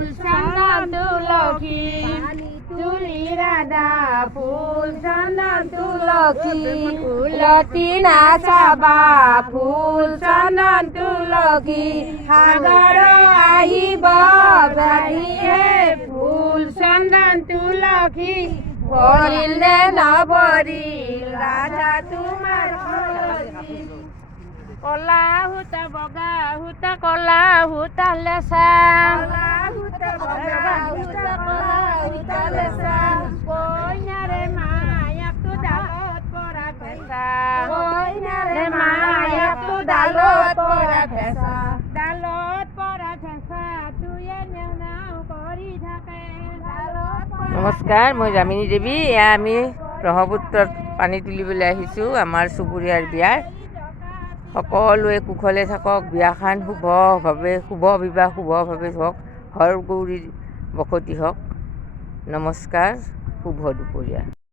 ফুল চন্দন তুলসী তুলি ৰাধা ফুল চন্দন তুলসী তুলসী নাচাবা ফুল চন্দন তুলসী সাগৰ আহিব বাঢ়িহে ফুল চন্দন তুলসী ভৰিল নে নভৰিল ৰাধা তোমাৰ কলা সূতা বগা সূতা কলা সূতা লেচা কইনাৰে মায়াকটো ডালত পৰা ভেঁচা কইনাৰে মায়াকটো ডালত পৰা ভেঁচা ডালত পৰা ভেঁচা তুয়ে নেওনাও কৰি থাকে। নমস্কাৰ, মই যামিনী দেৱী। এয়া আমি ব্ৰহ্মপুত্ৰত পানী তুলিবলৈ আহিছোঁ আমাৰ চুবুৰীয়াৰ বিয়াৰ। সকলোৱে কুশলে থাকক, বিয়াখন শুভভাৱে শুভ বিবাহ শুভভাৱে হওক, হৰ গৌৰীৰ বসতি হওক। নমস্কাৰ, শুভ দুপৰীয়া।